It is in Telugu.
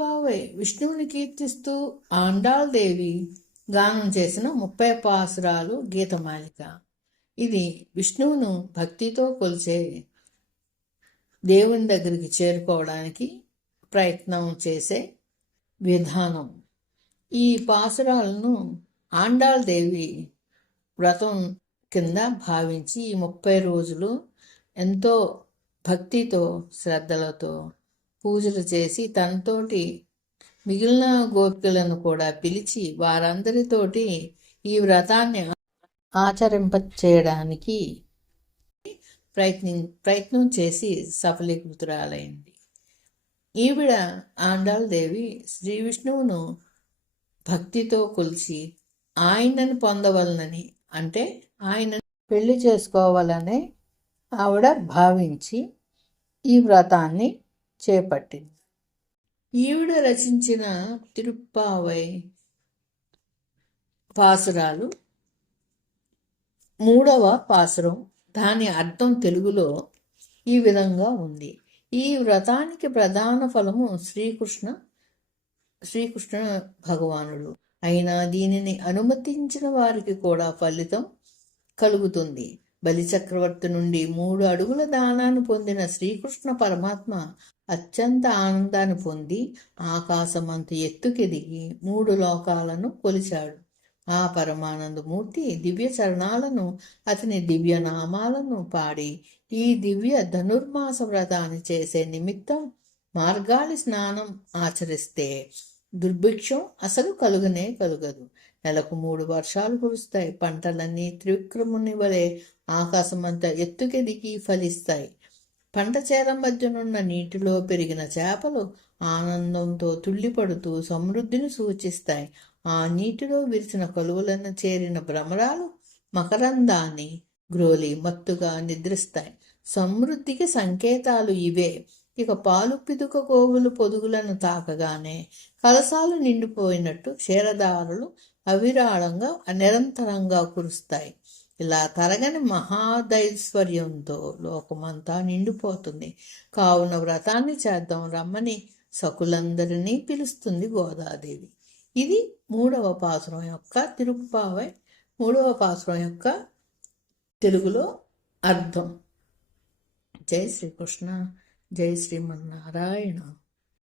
గొప్పవే విష్ణువుని కీర్తిస్తూ ఆండాల్ దేవి గానం చేసిన ముప్పై పాసురాలు గీతమాలిక ఇది విష్ణువును భక్తితో కొలిచే దేవుని దగ్గరికి చేరుకోవడానికి ప్రయత్నం చేసే విధానం. ఈ పాసురాలను ఆండాల్ దేవి వ్రతం కింద భావించి ఈ ముప్పై రోజులు ఎంతో భక్తితో శ్రద్ధలతో పూజలు చేసి తనతోటి మిగిలిన గోపికలను కూడా పిలిచి వారందరితోటి ఈ వ్రతాన్ని ఆచరింప చేయడానికి ప్రయత్ని ప్రయత్నం చేసి సఫలీకృతురాలైంది. ఈవిడ ఆండాల్ దేవి శ్రీ విష్ణువును భక్తితో కొలిచి ఆయనను పొందవలనని అంటే ఆయన పెళ్ళి చేసుకోవాలని ఆవిడ భావించి ఈ వ్రతాన్ని చేపట్టింది. ఈవిడ రచించిన తిరుప్పావై పాసురాలు. మూడవ పాసురం దాని అర్థం తెలుగులో ఈ విధంగా ఉంది. ఈ వ్రతానికి ప్రధాన ఫలము శ్రీకృష్ణ శ్రీకృష్ణ భగవానుడు. అయినా దీనిని అనుమతించిన వారికి కూడా ఫలితం కలుగుతుంది. బలిచక్రవర్తి నుండి మూడు అడుగుల దానాన్ని పొందిన శ్రీకృష్ణ పరమాత్మ అత్యంత ఆనందాన్ని పొంది ఆకాశమంత ఎత్తుకెదిగి మూడు లోకాలను కొలిచాడు. ఆ పరమానందమూర్తి దివ్య చరణాలను అతని దివ్య నామాలను పాడి ఈ దివ్య ధనుర్మాస వ్రతాన్ని చేసే నిమిత్తం మార్గాలి స్నానం ఆచరిస్తే దుర్భిక్షం అసలు కలుగనే కలుగదు. నెలకు మూడు వర్షాలు కురుస్తాయి. పంటలన్నీ త్రివిక్రముని వలె ఆకాశమంతా ఎత్తుకెదిగి ఫలిస్తాయి. పంట చేర మధ్యనున్న నీటిలో పెరిగిన చేపలు ఆనందంతో తుళ్ళిపడుతూ సమృద్ధిని సూచిస్తాయి. ఆ నీటిలో విరిచిన కలువలను చేరిన భ్రమరాలు మకరందాన్ని గ్రోలి మత్తుగా నిద్రిస్తాయి. సమృద్ధికి సంకేతాలు ఇవే. ఇక పాలు పిదుక కోవులు పొదుగులను తాకగానే కలసాలు నిండిపోయినట్టు క్షీరదారులు అవిరాళంగా నిరంతరంగా కురుస్తాయి. ఇలా తరగని మహాదైశ్వర్యంతో లోకమంతా నిండిపోతుంది. కావున వ్రతాన్ని చేద్దాం రమ్మని సకులందరినీ పిలుస్తుంది గోదాదేవి. ఇది మూడవ పాసురం యొక్క తిరుప్పావై మూడవ పాసురం యొక్క తెలుగులో అర్థం. జై శ్రీకృష్ణ. జై శ్రీమన్నారాయణ